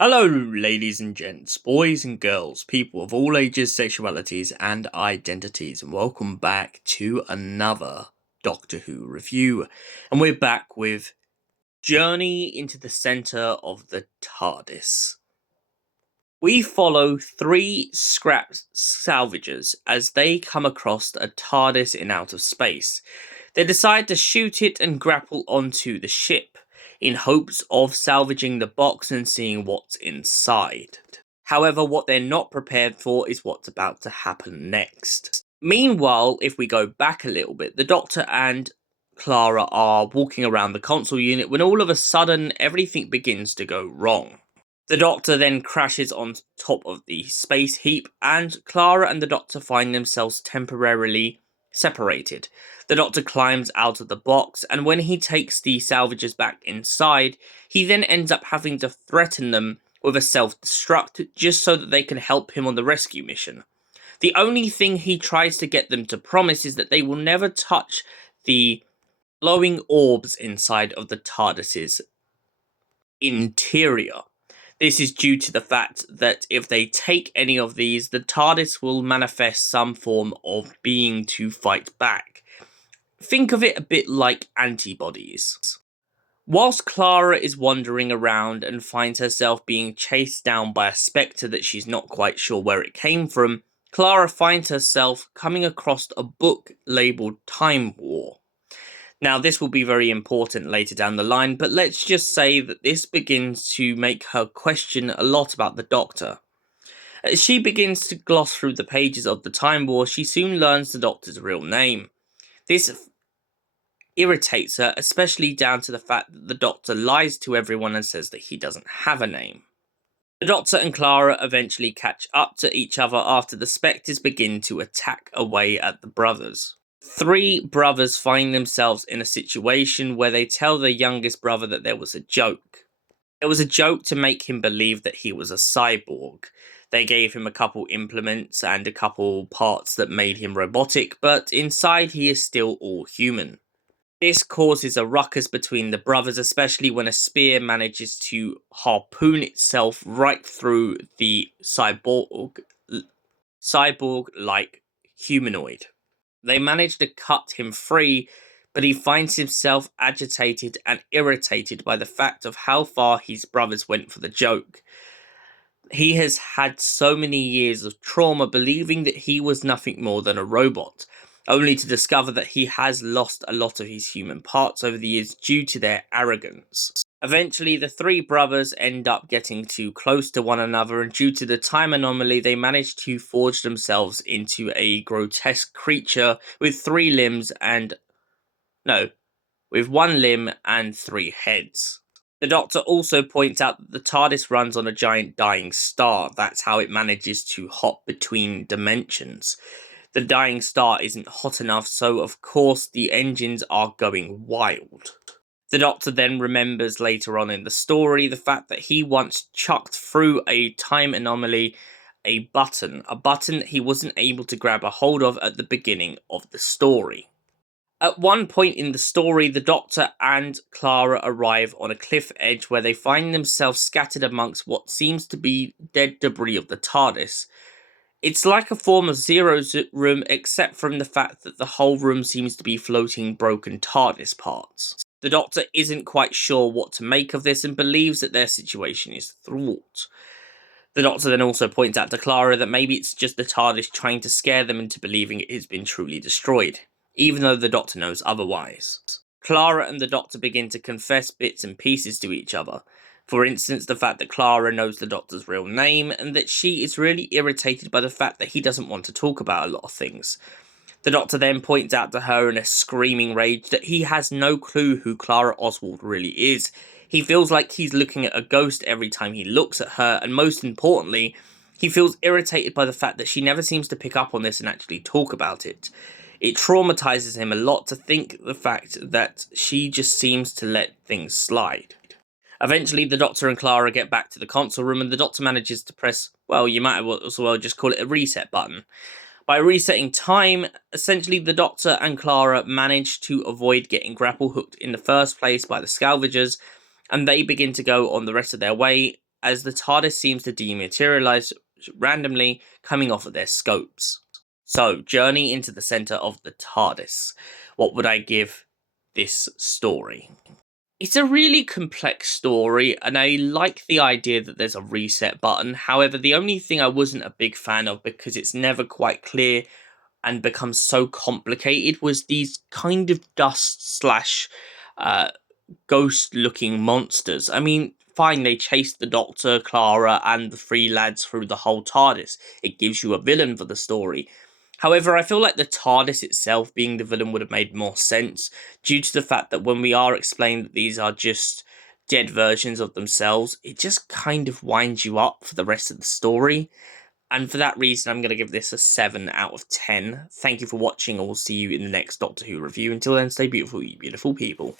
Hello, ladies and gents, boys and girls, people of all ages, sexualities, and identities, and welcome back to another Doctor Who review. And we're back with Journey into the Centre of the Tardis. We follow three scrap salvagers as they come across a TARDIS in outer space. They decide to shoot it and grapple onto the ship, in hopes of salvaging the box and seeing what's inside. However, what they're not prepared for is what's about to happen next. Meanwhile, if we go back a little bit, the Doctor and Clara are walking around the console unit when all of a sudden everything begins to go wrong. The Doctor then crashes on top of the space heap, and Clara and the Doctor find themselves temporarily separated. The Doctor climbs out of the box, and when he takes the salvagers back inside, he then ends up having to threaten them with a self-destruct just so that they can help him on the rescue mission. The only thing he tries to get them to promise is that they will never touch the glowing orbs inside of the TARDIS's interior. This is due to the fact that if they take any of these, the TARDIS will manifest some form of being to fight back. Think of it a bit like antibodies. Whilst Clara is wandering around and finds herself being chased down by a spectre that she's not quite sure where it came from, Clara finds herself coming across a book labelled Time War. Now, this will be very important later down the line, but let's just say that this begins to make her question a lot about the Doctor. As she begins to gloss through the pages of the Time War, she soon learns the Doctor's real name. This irritates her, especially down to the fact that the Doctor lies to everyone and says that he doesn't have a name. The Doctor and Clara eventually catch up to each other after the spectres begin to attack away at the brothers. Three brothers find themselves in a situation where they tell their youngest brother that there was a joke. It was a joke to make him believe that he was a cyborg. They gave him a couple implements and a couple parts that made him robotic, but inside he is still all human. This causes a ruckus between the brothers, especially when a spear manages to harpoon itself right through the cyborg-like humanoid. They manage to cut him free, but he finds himself agitated and irritated by the fact of how far his brothers went for the joke. He has had so many years of trauma believing that he was nothing more than a robot, only to discover that he has lost a lot of his human parts over the years due to their arrogance. Eventually, the three brothers end up getting too close to one another, and due to the time anomaly, they manage to forge themselves into a grotesque creature with with one limb and three heads. The Doctor also points out that the TARDIS runs on a giant dying star. That's how it manages to hop between dimensions. The dying star isn't hot enough, so of course the engines are going wild. The Doctor then remembers later on in the story the fact that he once chucked through a time anomaly a button that he wasn't able to grab a hold of at the beginning of the story. At one point in the story, the Doctor and Clara arrive on a cliff edge where they find themselves scattered amongst what seems to be dead debris of the TARDIS. It's like a form of Zero's room, except from the fact that the whole room seems to be floating broken TARDIS parts. The Doctor isn't quite sure what to make of this and believes that their situation is thwart. The Doctor then also points out to Clara that maybe it's just the TARDIS trying to scare them into believing it has been truly destroyed, even though the Doctor knows otherwise. Clara and the Doctor begin to confess bits and pieces to each other. For instance, the fact that Clara knows the Doctor's real name, and that she is really irritated by the fact that he doesn't want to talk about a lot of things. The Doctor then points out to her in a screaming rage that he has no clue who Clara Oswald really is. He feels like he's looking at a ghost every time he looks at her, and most importantly, he feels irritated by the fact that she never seems to pick up on this and actually talk about it. It traumatizes him a lot to think the fact that she just seems to let things slide. Eventually, the Doctor and Clara get back to the console room, and the Doctor manages to press, well, you might as well just call it a reset button. By resetting time, essentially the Doctor and Clara manage to avoid getting grapple hooked in the first place by the Salvagers, and they begin to go on the rest of their way as the TARDIS seems to dematerialize randomly, coming off of their scopes. So, journey into the center of the TARDIS. What would I give this story? It's a really complex story, and I like the idea that there's a reset button. However, the only thing I wasn't a big fan of, because it's never quite clear and becomes so complicated, was these kind of dust slash uh, ghost looking monsters. I mean, fine, they chased the Doctor, Clara, and the three lads through the whole TARDIS. It gives you a villain for the story. However, I feel like the TARDIS itself being the villain would have made more sense, due to the fact that when we are explained that these are just dead versions of themselves, it just kind of winds you up for the rest of the story. And for that reason, I'm going to give this a 7 out of 10. Thank you for watching, and we'll see you in the next Doctor Who review. Until then, stay beautiful, you beautiful people.